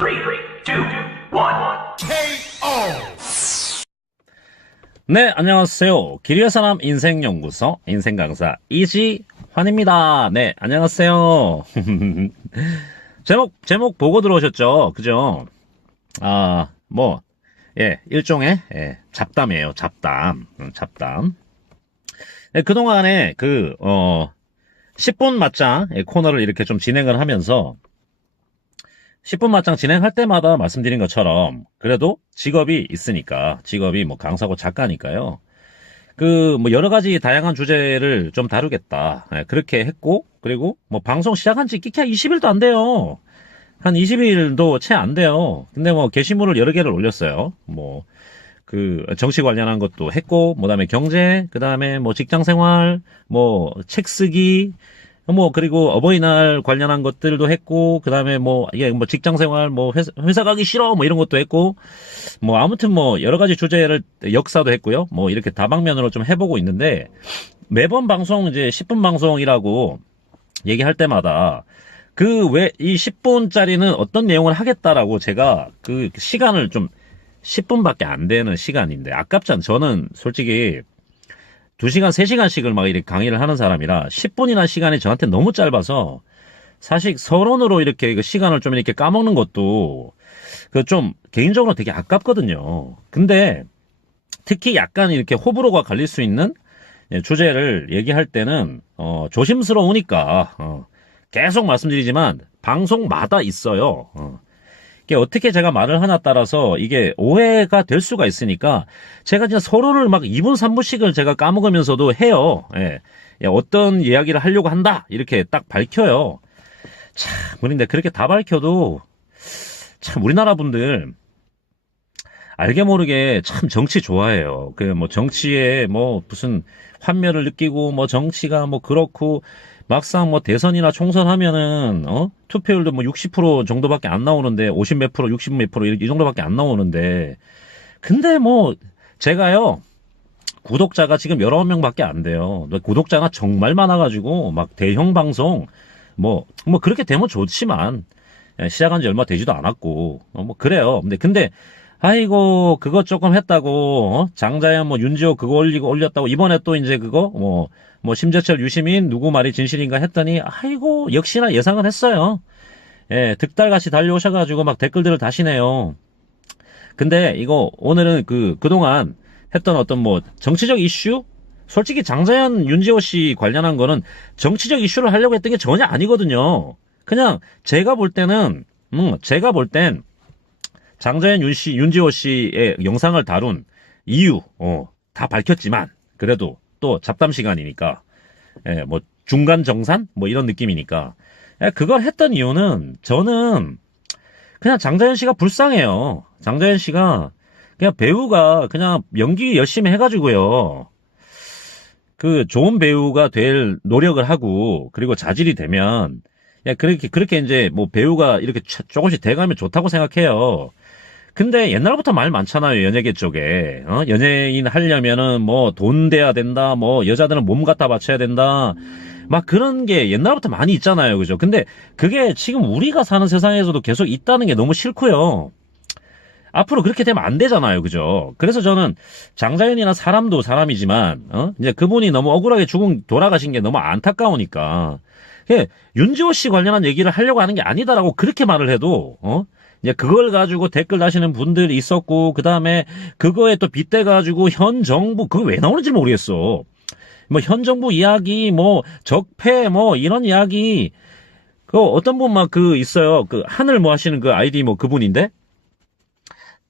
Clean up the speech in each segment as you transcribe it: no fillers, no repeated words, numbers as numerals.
3, 2, 1. KO! 네, 안녕하세요. 길이의 사람 인생연구소 인생강사 이지환입니다. 네, 안녕하세요. 제목 보고 들어오셨죠? 그죠? 일종의, 잡담이에요. 잡담. 잡담. 네, 그동안에 10분 맞짱 코너를 이렇게 좀 진행을 하면서 10분 맞짱 진행할 때마다 말씀드린 것처럼 그래도 직업이 있으니까 직업이 뭐 강사고 작가니까요. 여러 가지 다양한 주제를 좀 다루겠다. 그렇게 했고 그리고 뭐 방송 시작한 지 끼케 20일도 안 돼요. 한 20일도 채 안 돼요. 근데 뭐 게시물을 여러 개를 올렸어요. 정치 관련한 것도 했고, 그다음에 경제, 그다음에 뭐 직장 생활, 뭐 책 쓰기, 그리고 어버이날 관련한 것들도 했고, 그다음에 직장 생활, 회사 가기 싫어, 이런 것도 했고, 아무튼 여러 가지 주제를 역사도 했고요. 이렇게 다방면으로 좀 해보고 있는데, 매번 방송 이제 10분 방송이라고 얘기할 때마다, 이 10분짜리는 어떤 내용을 하겠다라고 제가 시간을 좀 10분밖에 안 되는 시간인데, 아깝잖아요. 저는 솔직히 2시간, 3시간씩을 막 이렇게 강의를 하는 사람이라 10분이나 시간이 저한테 너무 짧아서 사실 서론으로 이렇게 시간을 좀 이렇게 까먹는 것도 좀 개인적으로 되게 아깝거든요. 근데 특히 약간 이렇게 호불호가 갈릴 수 있는 주제를 얘기할 때는 조심스러우니까 계속 말씀드리지만 방송마다 있어요. 이게 어떻게 제가 말을 하나 따라서 이게 오해가 될 수가 있으니까 제가 진짜 서로를 막 2분, 3분씩을 제가 까먹으면서도 해요. 어떤 이야기를 하려고 한다. 이렇게 딱 밝혀요. 참, 그런데 그렇게 다 밝혀도 참 우리나라 분들 알게 모르게 참 정치 좋아해요. 정치에 무슨 환멸을 느끼고 정치가 그렇고 막상 대선이나 총선 하면은 투표율도 60% 정도밖에 안 나오는데 50 몇 프로, 60 몇 프로 이 정도밖에 안 나오는데 근데 제가요 구독자가 지금 19명밖에 안 돼요. 구독자가 정말 많아가지고 대형 방송 그렇게 되면 좋지만 시작한 지 얼마 되지도 않았고 그래요. 근데 아이고 그거 조금 했다고 장자연 윤지호 그거 올렸다고 이번에 또 이제 그거 심재철 유시민 누구 말이 진실인가 했더니 아이고 역시나 예상은 했어요. 득달같이 달려오셔가지고 댓글들을 다시네요. 근데 이거 오늘은 그동안 했던 어떤 정치적 이슈? 솔직히 장자연 윤지호 씨 관련한 거는 정치적 이슈를 하려고 했던 게 전혀 아니거든요. 그냥 제가 볼 땐 장자연 윤지호 씨의 영상을 다룬 이유, 다 밝혔지만, 그래도 또 잡담 시간이니까, 중간 정산? 이런 느낌이니까. 그걸 했던 이유는, 저는, 그냥 장자연 씨가 불쌍해요. 장자연 씨가, 그냥 배우가 그냥 연기 열심히 해가지고요. 좋은 배우가 될 노력을 하고, 그리고 자질이 되면, 그렇게 이제 배우가 이렇게 조금씩 돼가면 좋다고 생각해요. 근데 옛날부터 말 많잖아요, 연예계 쪽에. 연예인 하려면은 돈 돼야 된다, 여자들은 몸 갖다 바쳐야 된다. 그런 게 옛날부터 많이 있잖아요, 그죠? 근데 그게 지금 우리가 사는 세상에서도 계속 있다는 게 너무 싫고요. 앞으로 그렇게 되면 안 되잖아요, 그죠? 그래서 저는 장자연이나 사람도 사람이지만, 이제 그분이 너무 억울하게 돌아가신 게 너무 안타까우니까. 윤지호 씨 관련한 얘기를 하려고 하는 게 아니다라고 그렇게 말을 해도, 이제 그걸 가지고 댓글 다시는 분들이 있었고, 그 다음에 그거에 또 빗대가지고 현 정부, 그거 왜 나오는지 모르겠어. 현 정부 이야기, 적폐, 이런 이야기, 어떤 분 있어요. 하늘 하시는 아이디 그분인데?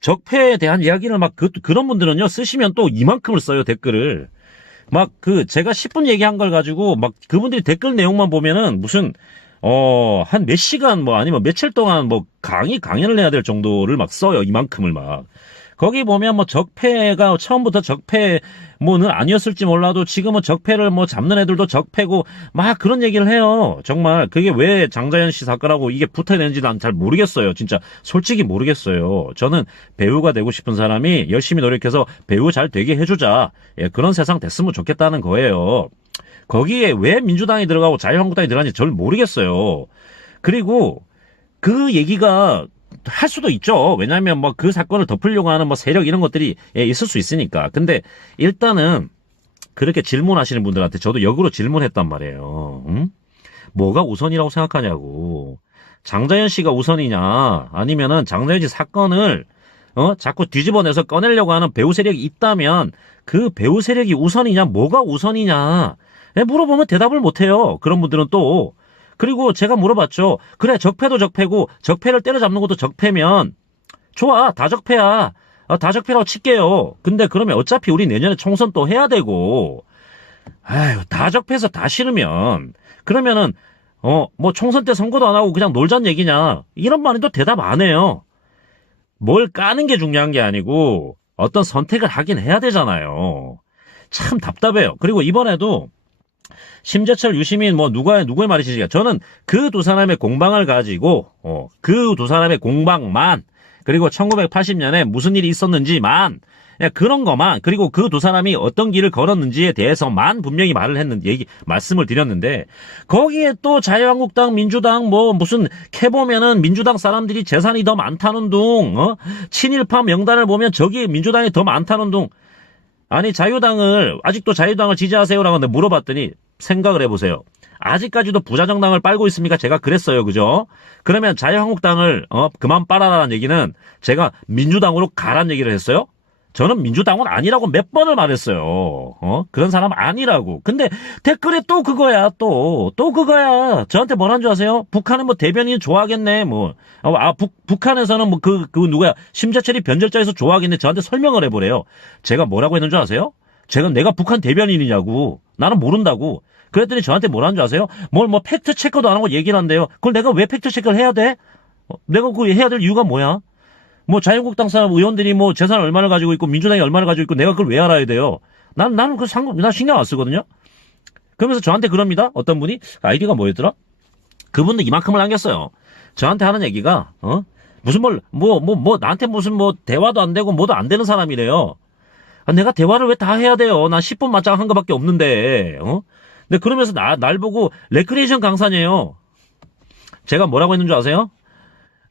적폐에 대한 이야기를 그런 분들은요, 쓰시면 또 이만큼을 써요, 댓글을. 제가 10분 얘기한 걸 가지고, 그분들이 댓글 내용만 보면은 무슨, 한 몇 시간 아니면 며칠 동안 강연을 해야 될 정도를 써요. 이만큼을 거기 보면 적폐가 처음부터 적폐는 아니었을지 몰라도 지금은 적폐를 잡는 애들도 적폐고 그런 얘기를 해요. 정말 그게 왜 장자연 씨 사건하고 이게 붙어야 되는지 난 잘 모르겠어요. 진짜 솔직히 모르겠어요. 저는 배우가 되고 싶은 사람이 열심히 노력해서 배우 잘 되게 해주자. 그런 세상 됐으면 좋겠다는 거예요. 거기에 왜 민주당이 들어가고 자유한국당이 들어가는지 잘 모르겠어요. 그리고 그 얘기가 할 수도 있죠. 왜냐하면 뭐 그 사건을 덮으려고 하는 뭐 세력 이런 것들이 있을 수 있으니까. 근데 일단은 그렇게 질문하시는 분들한테 저도 역으로 질문했단 말이에요. 응? 뭐가 우선이라고 생각하냐고. 장자연 씨가 우선이냐, 아니면은 장자연 씨 사건을 자꾸 뒤집어내서 꺼내려고 하는 배우 세력이 있다면 그 배우 세력이 우선이냐, 뭐가 우선이냐 물어보면 대답을 못해요. 그런 분들은 또. 그리고 제가 물어봤죠. 그래, 적폐도 적폐고 적폐를 때려잡는 것도 적폐면 좋아, 다 적폐야. 다 적폐라고 칠게요. 근데 그러면 어차피 우리 내년에 총선 또 해야 되고, 아유, 다 적폐해서 다 싫으면 그러면은 뭐 총선 때 선거도 안 하고 그냥 놀자는 얘기냐, 이런 말에도 대답 안 해요. 뭘 까는 게 중요한 게 아니고 어떤 선택을 하긴 해야 되잖아요. 참 답답해요. 그리고 이번에도 심재철, 유시민 뭐 누구의 말이시지? 저는 그 두 사람의 공방을 가지고 그 두 사람의 공방만, 그리고 1980년에 무슨 일이 있었는지만, 그런 것만, 그리고 그 두 사람이 어떤 길을 걸었는지에 대해서만 분명히 말씀을 드렸는데, 거기에 또 자유한국당, 민주당, 뭐 무슨 캐보면은 민주당 사람들이 재산이 더 많다는 둥, 친일파 명단을 보면 저기 민주당이 더 많다는 둥. 아니, 아직도 자유당을 지지하세요라고 물어봤더니 생각을 해보세요. 아직까지도 부자정당을 빨고 있습니까? 제가 그랬어요. 그죠? 그러면 자유한국당을 그만 빨아라는 얘기는 제가 민주당으로 가란 얘기를 했어요? 저는 민주당은 아니라고 몇 번을 말했어요. 그런 사람 아니라고. 근데 댓글에 또 그거야. 또 그거야. 저한테 뭐라는 줄 아세요? 북한은 뭐 대변인 좋아하겠네. 뭐 북한에서는 뭐 그 누구야? 심재철이 변절자에서 좋아하겠네. 저한테 설명을 해보래요. 제가 뭐라고 했는 줄 아세요? 내가 북한 대변인이냐고. 나는 모른다고. 그랬더니 저한테 뭐라는 줄 아세요? 뭐 팩트 체크도 안 하고 얘기를 한대요. 그걸 내가 왜 팩트 체크를 해야 돼? 내가 그거 해야 될 이유가 뭐야? 뭐 자유한국당 사람 의원들이 뭐 재산 얼마를 가지고 있고 민주당이 얼마를 가지고 있고 내가 그걸 왜 알아야 돼요? 나는 난 신경 안 쓰거든요. 그러면서 저한테 그럽니다. 어떤 분이 아이디가 뭐였더라? 그분도 이만큼을 남겼어요. 저한테 하는 얘기가 무슨 나한테 무슨 뭐 대화도 안 되고 뭐도 안 되는 사람이래요. 내가 대화를 왜 다 해야 돼요? 나 10분 맞짱 한 거밖에 없는데. 근데 그러면서 날 보고 레크레이션 강사네요. 제가 뭐라고 했는 줄 아세요?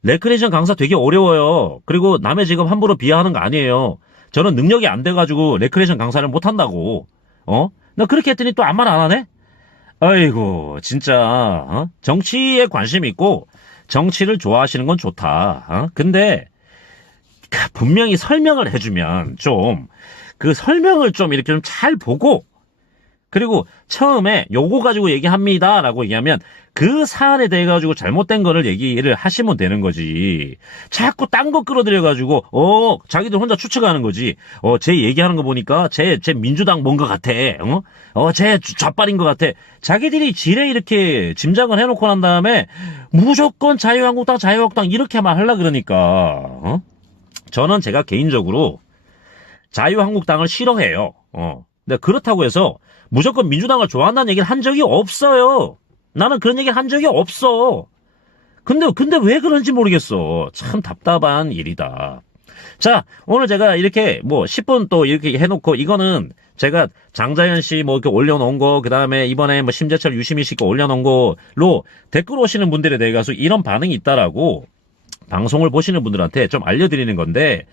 레크레이션 강사 되게 어려워요. 그리고 남의 직업 함부로 비하하는 거 아니에요. 저는 능력이 안 돼가지고 레크레이션 강사를 못 한다고. 나 그렇게 했더니 또 아무 말 안 하네? 아이고, 진짜, 정치에 관심 있고, 정치를 좋아하시는 건 좋다. 근데, 분명히 설명을 해주면 그 설명을 좀 이렇게 좀 잘 보고, 그리고 처음에 요거 가지고 얘기합니다라고 얘기하면 그 사안에 대해 가지고 잘못된 거를 얘기를 하시면 되는 거지. 자꾸 딴 거 끌어들여-가지고, 자기들 혼자 추측하는 거지. 쟤 얘기하는 거 보니까 쟤 민주당 뭔 거 같아. 쟤 좌빨인 것 같아. 자기들이 지레 이렇게 짐작을 해놓고 난 다음에 무조건 자유한국당 이렇게만 하려 그러니까. 저는 제가 개인적으로 자유한국당을 싫어해요. 근데 그렇다고 해서 무조건 민주당을 좋아한다는 얘기를 한 적이 없어요. 나는 그런 얘기를 한 적이 없어. 근데 왜 그런지 모르겠어. 참 답답한 일이다. 자, 오늘 제가 이렇게 뭐 10분 또 이렇게 해놓고, 이거는 제가 장자연 씨 뭐 이렇게 올려놓은 거, 그 다음에 이번에 뭐 심재철, 유시민 씨 거 올려놓은 거로 댓글 오시는 분들에 대해 가서 이런 반응이 있다라고 방송을 보시는 분들한테 좀 알려드리는 건데,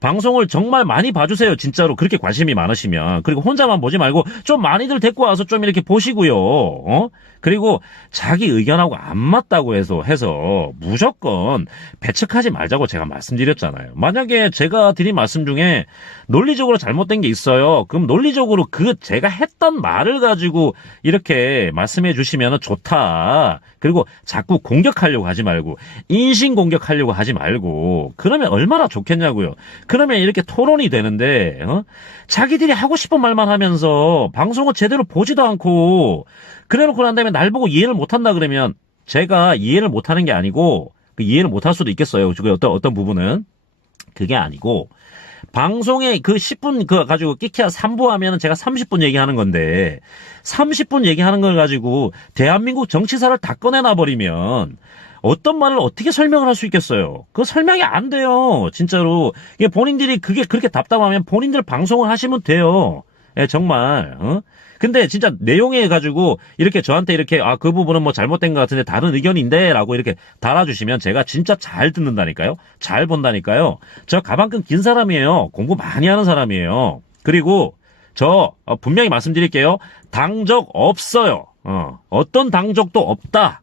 방송을 정말 많이 봐주세요. 진짜로 그렇게 관심이 많으시면. 그리고 혼자만 보지 말고 좀 많이들 데리고 와서 좀 이렇게 보시고요. 그리고 자기 의견하고 안 맞다고 해서 무조건 배척하지 말자고 제가 말씀드렸잖아요. 만약에 제가 드린 말씀 중에 논리적으로 잘못된 게 있어요. 그럼 논리적으로 제가 했던 말을 가지고 이렇게 말씀해 주시면 좋다. 그리고 자꾸 공격하려고 하지 말고, 인신 공격하려고 하지 말고, 그러면 얼마나 좋겠냐고요. 그러면 이렇게 토론이 되는데, 자기들이 하고 싶은 말만 하면서 방송을 제대로 보지도 않고, 그래놓고 난 다음에 날 보고 이해를 못한다 그러면, 제가 이해를 못하는 게 아니고, 이해를 못할 수도 있겠어요. 어떤 부분은. 그게 아니고, 방송에 그 10분 가지고 끼키야 3부 하면은 제가 30분 얘기하는 건데, 30분 얘기하는 걸 가지고 대한민국 정치사를 다 꺼내놔 버리면 어떤 말을 어떻게 설명을 할 수 있겠어요? 그거 설명이 안 돼요. 진짜로. 본인들이 그게 그렇게 답답하면 본인들 방송을 하시면 돼요. 예, 정말, 근데 진짜 내용에 가지고 이렇게 저한테 이렇게 그 부분은 뭐 잘못된 것 같은데 다른 의견인데 라고 이렇게 달아주시면 제가 진짜 잘 듣는다니까요. 잘 본다니까요. 저 가방끈 긴 사람이에요. 공부 많이 하는 사람이에요. 그리고 저 분명히 말씀드릴게요. 당적 없어요. 어떤 당적도 없다.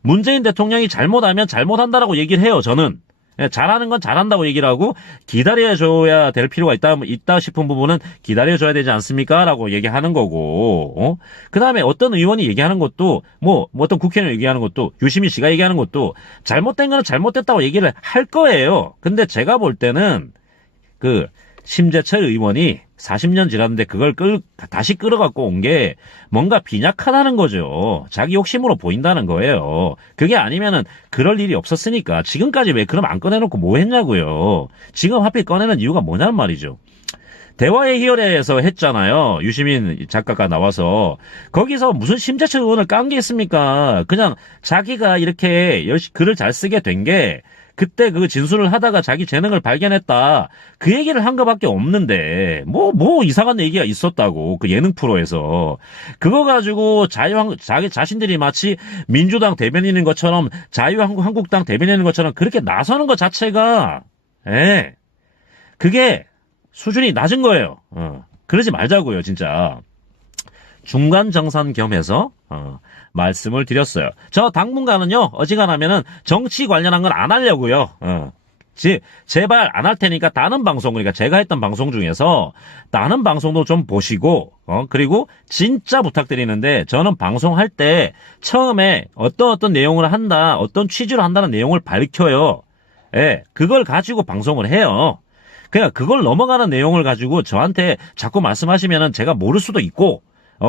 문재인 대통령이 잘못하면 잘못한다라고 얘기를 해요. 저는. 예, 잘하는 건 잘한다고 얘기를 하고 기다려줘야 될 필요가 있다 싶은 부분은 기다려줘야 되지 않습니까? 라고 얘기하는 거고, 그 다음에 어떤 의원이 얘기하는 것도, 뭐 어떤 국회의원 얘기하는 것도, 유시민 씨가 얘기하는 것도 잘못된 거는 잘못됐다고 얘기를 할 거예요. 근데 제가 볼 때는 심재철 의원이 40년 지났는데 그걸 다시 끌어갖고 온 게 뭔가 빈약하다는 거죠. 자기 욕심으로 보인다는 거예요. 그게 아니면은 그럴 일이 없었으니까 지금까지 왜 그럼 안 꺼내놓고 뭐 했냐고요. 지금 하필 꺼내는 이유가 뭐냐는 말이죠. 대화의 희열에서 했잖아요. 유시민 작가가 나와서. 거기서 무슨 심재철 의원을 깐 게 있습니까? 그냥 자기가 이렇게 글을 잘 쓰게 된 게 그때 그 진술을 하다가 자기 재능을 발견했다. 그 얘기를 한 거밖에 없는데, 뭐 이상한 얘기가 있었다고. 그 예능 프로에서. 그거 가지고 자기 자신들이 마치 민주당 대변인인 것처럼 자유한국당 대변인인 것처럼 그렇게 나서는 것 자체가, 그게 수준이 낮은 거예요. 그러지 말자고요, 진짜. 중간 정산 겸해서, 말씀을 드렸어요. 저 당분간은요, 어지간하면은 정치 관련한 건 안 하려고요. 제발 안 할 테니까 다른 방송, 그러니까 제가 했던 방송 중에서 다른 방송도 좀 보시고, 그리고 진짜 부탁드리는데 저는 방송할 때 처음에 어떤 내용을 한다, 어떤 취지로 한다는 내용을 밝혀요. 예, 그걸 가지고 방송을 해요. 그냥 그걸 넘어가는 내용을 가지고 저한테 자꾸 말씀하시면은 제가 모를 수도 있고,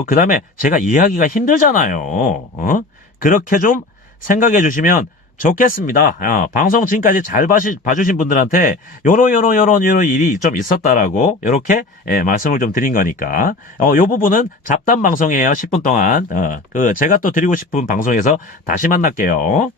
그 다음에 제가 이해하기가 힘들잖아요. 그렇게 좀 생각해 주시면 좋겠습니다. 방송 지금까지 잘 봐주신 분들한테 요런 일이 좀 있었다라고, 요렇게, 말씀을 좀 드린 거니까. 요 부분은 잡담 방송이에요. 10분 동안. 제가 또 드리고 싶은 방송에서 다시 만날게요.